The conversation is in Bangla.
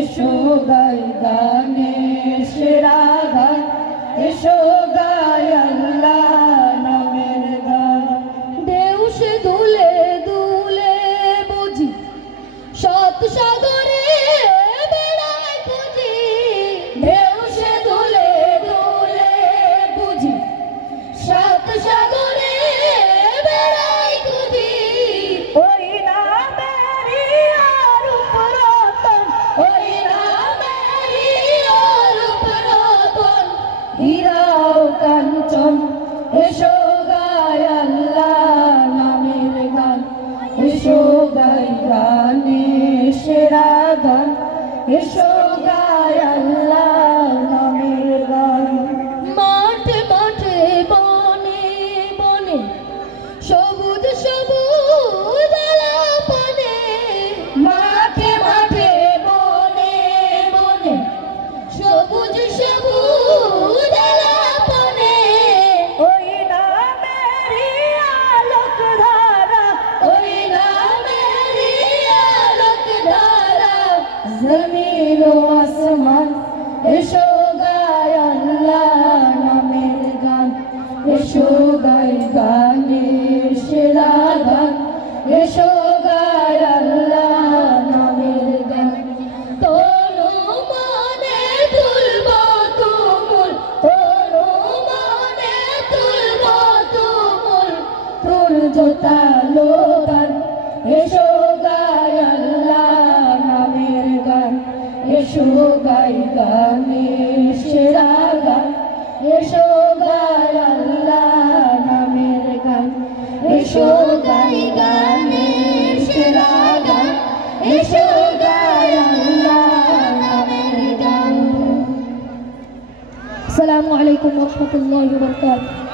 এসো গাই গানের সেরা গান, এসো গাই আল্লাহ নামের গান। ঢেউ সে দুলে দুলে বুঝি সৎ সাগরে বেড়ায় খুঁজি, ঢেউ সে দুলে দুলে বুঝি সৎ সাগরে বেড়ায় খুঁজি। ওই নামেরই অরূপ রতন, ওই নামেরই অরূপ রতন, হীরা ও কাঞ্চন। এসো গাই আল্লাহ নামের গান, এসো গাই গানের সেরা গান, এসো গাই আল্লাহ নামের গান। মাঠে মাঠে বনে বনে সবুজ সবুজ আলাপনে, মাঠে মাঠে বনে বনে সবুজ সবুজ আলাপনে। ওই নামেরই আলোক ধারা, ওই নামেরই আলোক ধারা, জমিন ও আসমান। এসো গাই আল্লাহ নামের গান, এসো গাই গানের সেরা গান, এসো গাই আল্লাহ নামের গান। তনু মনে তুলব তুমুল, তনু মনে তুলব তুমুল, তোর জোতালো গান। এসো গাই আল্লাহ নামের গান, এসো গাই গানের সেরা গান, এসো গাই আল্লাহ নামের গান, এসো গাই গানের সেরা গান, এসো গাই আল্লাহ নামের গান। আসসালামু আলাইকুম ওয়া রাহমাতুল্লাহি ওয়া বারাকাতুহু।